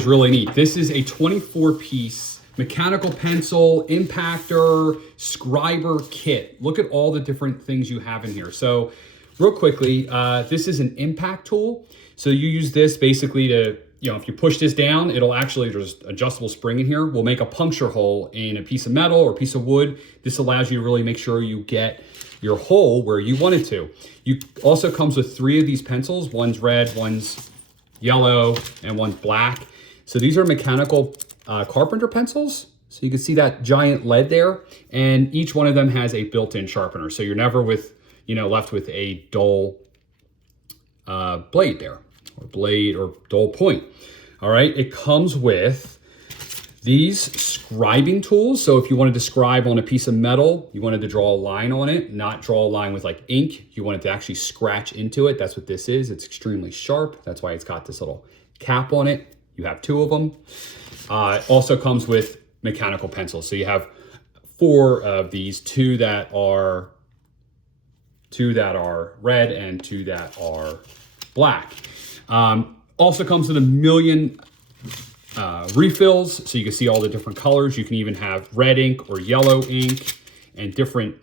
It's really neat. This is a 24-piece mechanical pencil, impactor, scriber kit. Look at all the different things you have in here. So real quickly, this is an impact tool. So you use this basically to, if you push this down, it'll actually, there's adjustable spring in here, will make a puncture hole in a piece of metal or a piece of wood. This allows you to really make sure you get your hole where you want it to. You also comes with 3 of these pencils. One's red, one's yellow, and one's black. So these are mechanical Carpenter pencils. So you can see that giant lead there, and each one of them has a built-in sharpener. So you're never left with a dull blade there, or blade or dull point. All right, it comes with these scribing tools. So if you wanted to scribe on a piece of metal, you wanted to draw a line on it, not draw a line with like ink, you wanted to actually scratch into it. That's what this is. It's extremely sharp. That's why it's got this little cap on it. You have 2 of them. It also comes with mechanical pencils. So you have 4 of these, 2 that are red and 2 that are black. Also comes with a million refills, so you can see all the different colors. You can even have red ink or yellow ink and different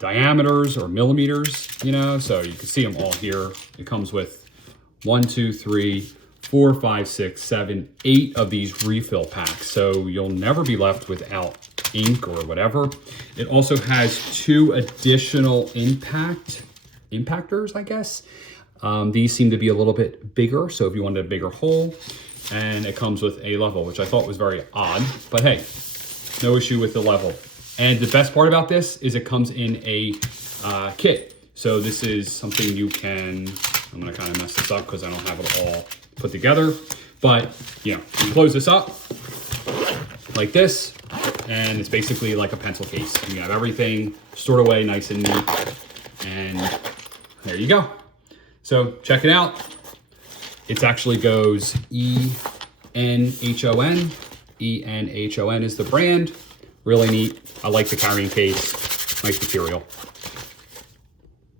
diameters or millimeters, so you can see them all here. It comes with 1, 2, 3, 4, 5, 6, 7, 8 of these refill packs. So you'll never be left without ink or whatever. It also has 2 additional impactors, I guess. These seem to be a little bit bigger, so if you wanted a bigger hole. And it comes with a level, which I thought was very odd, but hey, no issue with the level. And the best part about this is it comes in a kit. So this is something you can, I'm gonna kind of mess this up because I don't have it all put together, but you close this up like this, and it's basically like a pencil case. You have everything stored away nice and neat, and there you go. So check it out. It actually goes Enhon. Enhon is the brand. Really neat. I like the carrying case. Nice material.